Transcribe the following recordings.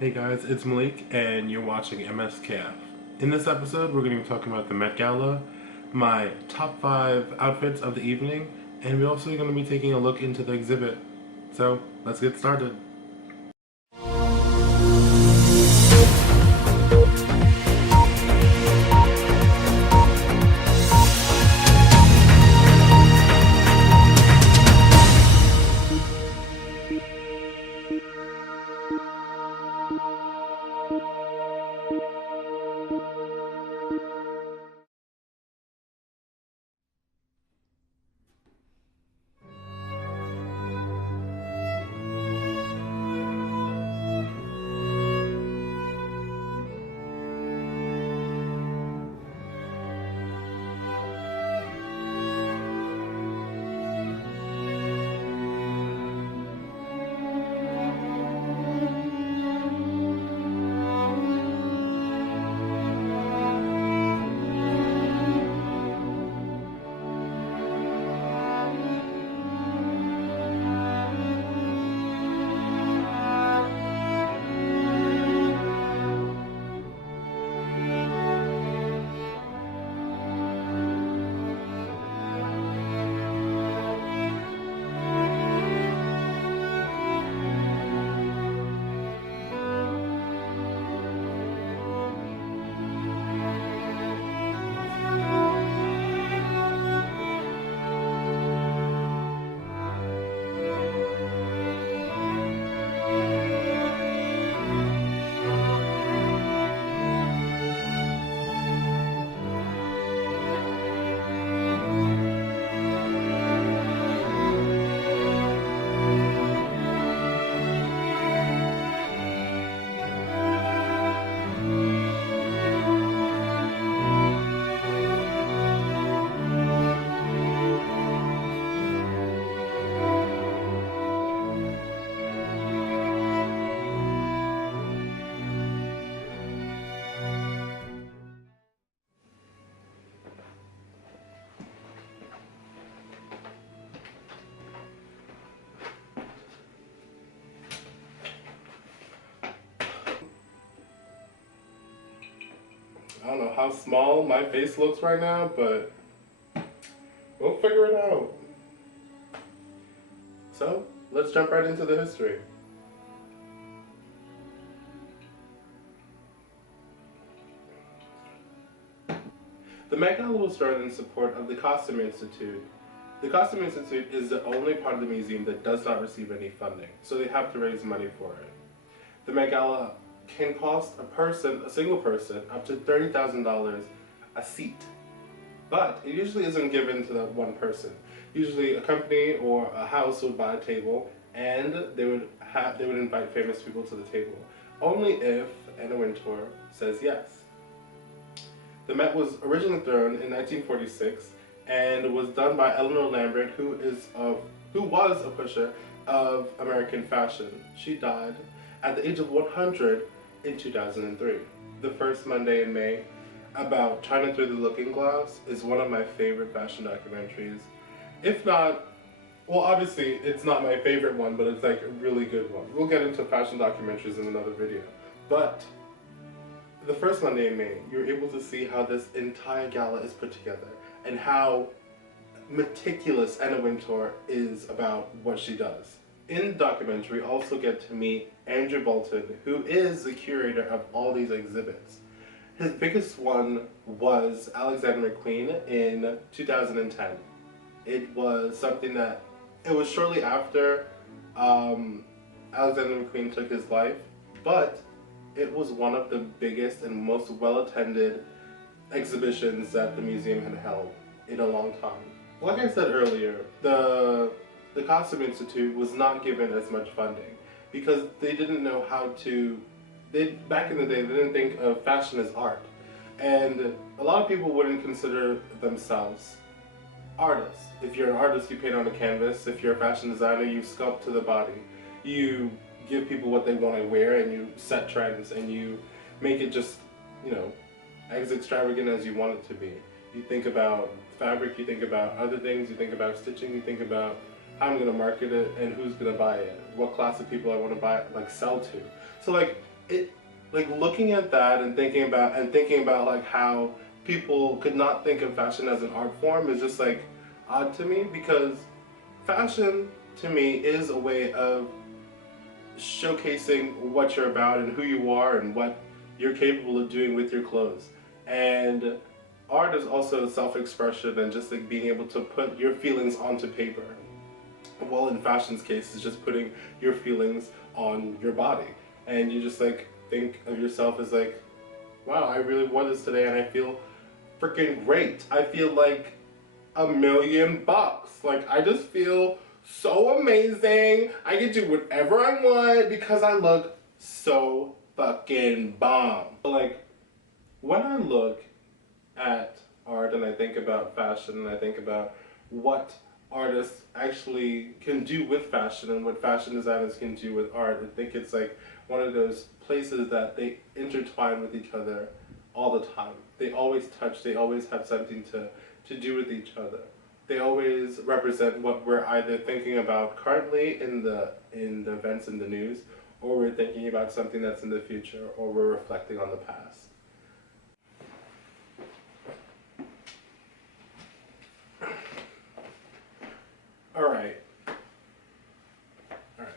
Hey guys, it's Malik and you're watching MSKF. In this episode, we're going to be talking about the Met Gala, my top 5 outfits of the evening, and we're also going to be taking a look into the exhibit. So, let's get started. I don't know how small my face looks right now, but we'll figure it out. So, let's jump right into the history. The Met Gala was started in support of the Costume Institute. The Costume Institute is the only part of the museum that does not receive any funding, so they have to raise money for it. The Met Gala can cost a single person, up to $30,000 a seat. But it usually isn't given to that one person. Usually a company or a house would buy a table and they would invite famous people to the table. Only if Anna Wintour says yes. The Met was originally thrown in 1946 and was done by Eleanor Lambert, who was a pusher of American fashion. She died at the age of 100 in 2003. The first Monday in May, about China Through the Looking Glass, is one of my favorite fashion documentaries. If not, well, obviously it's not my favorite one, but it's like a really good one. We'll get into fashion documentaries in another video. But the first Monday in May, you're able to see how this entire gala is put together and how meticulous Anna Wintour is about what she does. In the documentary, also get to meet Andrew Bolton, who is the curator of all these exhibits. His biggest one was Alexander McQueen in 2010. It was something that, it was shortly after Alexander McQueen took his life, but it was one of the biggest and most well-attended exhibitions that the museum had held in a long time. Like I said earlier, the Costume Institute was not given as much funding because they didn't know how to, back in the day, they didn't think of fashion as art. And a lot of people wouldn't consider themselves artists. If you're an artist, you paint on a canvas. If you're a fashion designer, you sculpt to the body. You give people what they want to wear and you set trends and you make it just, you know, as extravagant as you want it to be. You think about fabric, you think about other things, you think about stitching, you think about how I'm going to market it and who's going to buy it, what class of people I want to buy it, like sell to. So like it, like looking at that and thinking about like how people could not think of fashion as an art form is just like odd to me, because fashion to me is a way of showcasing what you're about and who you are and what you're capable of doing with your clothes. And art is also self-expression and just like being able to put your feelings onto paper. Well, in fashion's case, it's just putting your feelings on your body. And you just like think of yourself as like, wow, I really wore this today and I feel freaking great. I feel like $1,000,000. Like, I just feel so amazing. I can do whatever I want because I look so fucking bomb. Like, when I look at art and I think about fashion and I think about what artists actually can do with fashion and what fashion designers can do with art, I think it's like one of those places that they intertwine with each other all the time. They always touch, they always have something to do with each other. They always represent what we're either thinking about currently in the events in the news, or we're thinking about something that's in the future, or we're reflecting on the past. Alright. Alright.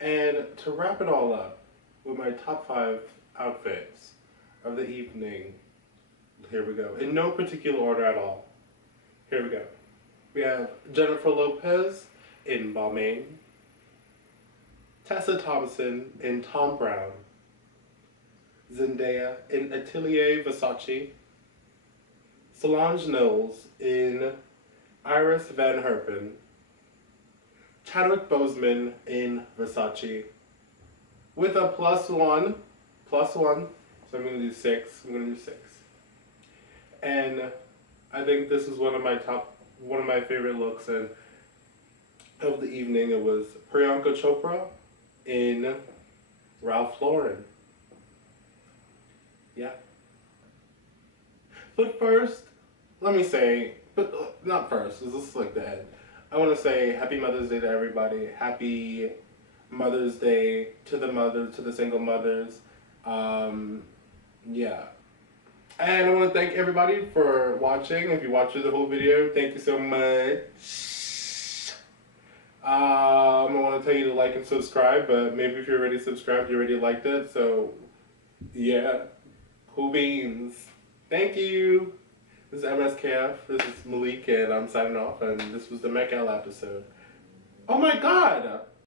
And to wrap it all up with my top 5 outfits of the evening, here we go. In no particular order at all. Here we go. We have Jennifer Lopez in Balmain, Tessa Thompson in Tom Brown, Zendaya in Atelier Versace, Solange Knowles in Iris Van Herpen, Chadwick Boseman in Versace, with a plus one, so I'm going to do 6, And I think this is one of my favorite looks and of the evening. It was Priyanka Chopra in Ralph Lauren. Yeah. But first, let me say, not first, this is like the end. I want to say Happy Mother's Day to everybody. Happy Mother's Day to the single mothers. Yeah. And I want to thank everybody for watching. If you watched the whole video, thank you so much. I want to tell you to like and subscribe, but maybe if you're already subscribed, you already liked it. So, yeah. Cool beans. Thank you. This is MSKF. This is Malik, and I'm signing off. And this was the Met Gala episode. Oh my God!